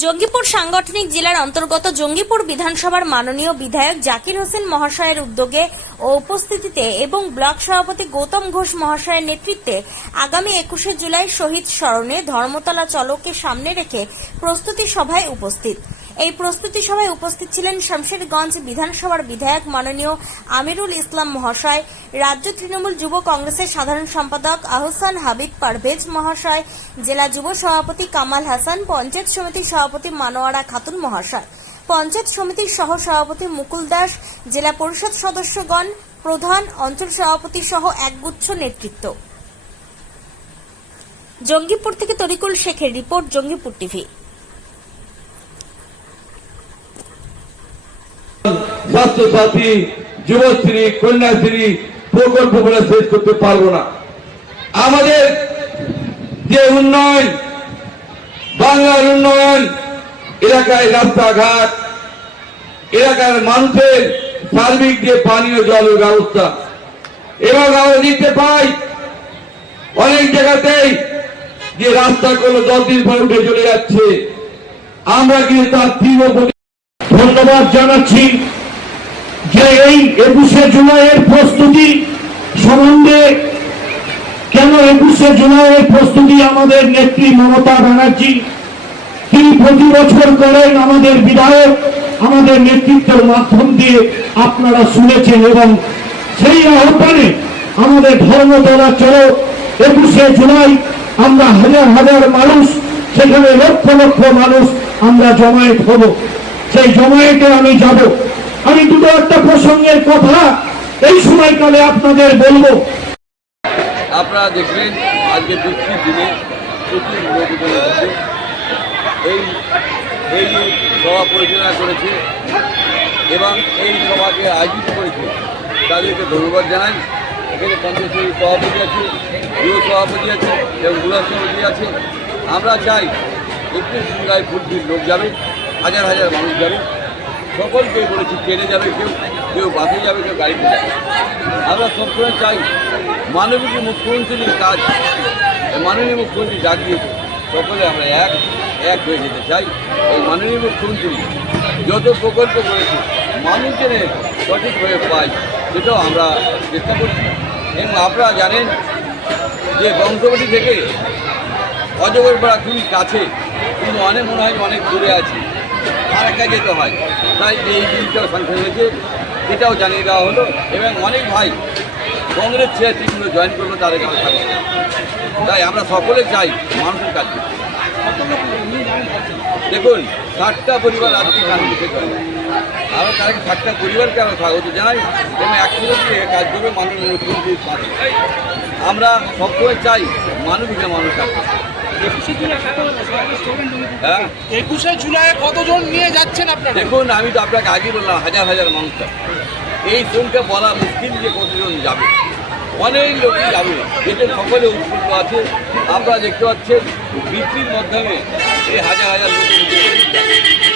জঙ্গিপুর সাংগঠনিক জেলার অন্তর্গত জঙ্গিপুর বিধানসভার মাননীয় বিধায়ক জাকির হোসেন মহাশয়ের উদ্যোগে ও উপস্থিতিতে এবং ব্লক সভাপতি গৌতম ঘোষ মহাশয়ের নেতৃত্বে আগামী একুশে জুলাই শহীদ স্মরণে ধর্মতলা চলককে সামনে রেখে প্রস্তুতি সভায় উপস্থিত। এই প্রস্তুতি সভায় উপস্থিত ছিলেন শামশেরগঞ্জ বিধানসভার বিধায়ক মাননীয় আমিরুল ইসলাম মহাশয়, রাজ্য তৃণমূল যুব কংগ্রেসের সাধারণ সম্পাদক আহসান হাবিব পারভেজ মহাশয়, জেলা যুব সভাপতি কামাল হাসান, পঞ্চায়েত সমিতির সভাপতি মানোয়ারা খাতুন মহাশয়। পঞ্চায়েত সমিতির সহ সভাপতি মুকুল দাস, জেলা পরিষদ সদস্যগণ, প্রধান অঞ্চল সভাপতি সহ একগুচ্ছ নেতৃত্ব। জঙ্গিপুর থেকে তরিকুল শেখের রিপোর্ট, জঙ্গিপুর টিভি। স্বাস্থ্যসাথী যুবশ্রী, কন্যাশ্রী প্রকল্প বলে শেষ করতে পারব না। আমাদের যে উন্নয়ন, বাংলার উন্নয়ন, এলাকায় রাস্তাঘাট, এলাকার মানুষের সার্বিক যে পানীয়, জলের ব্যবস্থা এবং আমরা দেখতে পাই, অনেক জায়গাতেই যে রাস্তাগুলো দশ দিন পরে উঠে চলে যাচ্ছে। আমরা কিন্তু তার তীব্র ধন্যবাদ জানাচ্ছি। যে এই একুশে জুলাইয়ের প্রস্তুতি সম্বন্ধে কেন একুশে জুলাইয়ের প্রস্তুতি আমাদের নেত্রী মমতা ব্যানার্জি? তিনি প্রতি বছর করেন আমাদের বিধায়ক, আমাদের নেতৃত্বের মাধ্যম দিয়ে আপনারা শুনেছেন এবং সেই আহ্বানে আমাদের ধর্মতলা চলো, একুশে জুলাই আমরা হাজার হাজার মানুষ, সেখানে লক্ষ লক্ষ মানুষ আমরা জমায়েত হব। সেই জমায়েতে আমি যাব। আমি দুটো একটা প্রসঙ্গের কথা এই সময়কালে আপনাদের বলব। আপনারা দেখবেন, আজকে বৃষ্টির দিনে এই এই সভা পরিচালনা করেছে এবং এই সভাকে আয়োজিত করেছে। তাদেরকে ধন্যবাদ জানাই। এখানে পঞ্চায়েত সভাপতি আছে যুব সভাপতি আছে এবং বুড়া সভাপতি আছে। আমরা চাই একত্রিশ জুলাই ফুলফিল লোক যাবে, হাজার হাজার মানুষ যাবে। সকলকে বলেছি, ট্রেনে যাবে কেউ কেউ বাসে যাবে, কেউ গাড়িতে যাবে। আমরা সবসময় চাই, মাননীয় মুখ্যমন্ত্রীর কাজ, মাননীয় মুখ্যমন্ত্রী ডাক দিয়েছে, সকলে আমরা এক এক হয়ে যেতে চাই। এই মাননীয় মুখ্যমন্ত্রী যত প্রকল্প করেছে মানুষ যেন সঠিকভাবে পায়, সেটাও আমরা চেষ্টা করছি। এবং আপনারা জানেন যে বংশবাটি থেকে অজগর পাড়া খুবই কাছে, কিন্তু অনেক মনে হয় অনেক দূরে আছে। আর একা যেতে হয়, তাই এই জিনিসটাও সংখ্যা হয়েছে এটাও জানিয়ে দেওয়া হলো। এবং অনেক ভাই কংগ্রেস ছেড়ে তৃণমূলে জয়েন করল, তাদের কাছে থাকবে তাই আমরা সকলে চাই মানুষের কাছে। দেখুন, ষাটটা পরিবার আজকে কাজ আমরা তাদেরকে ষাটটা পরিবারকে আমরা স্বাগত জানাই, এবং একসঙ্গে কাজ করবে মাননীয় মুখ্যমন্ত্রীর আমরা সবসময় চাই মানুষ কাছে হ্যাঁ একুশে জুলাই কতজন নিয়ে যাচ্ছেন আপনারা? দেখুন, আমি তো আপনাকে আগে বললাম, হাজার হাজার মানুষ এই ফোনকে বলা মুশকিল যে কতজন যাবে। অনেক লোকই যাবে। এতে সকলে উৎফুল্ল আছে। আপনারা দেখতে পাচ্ছেন বৃষ্টির মাধ্যমে এই হাজার হাজার লোক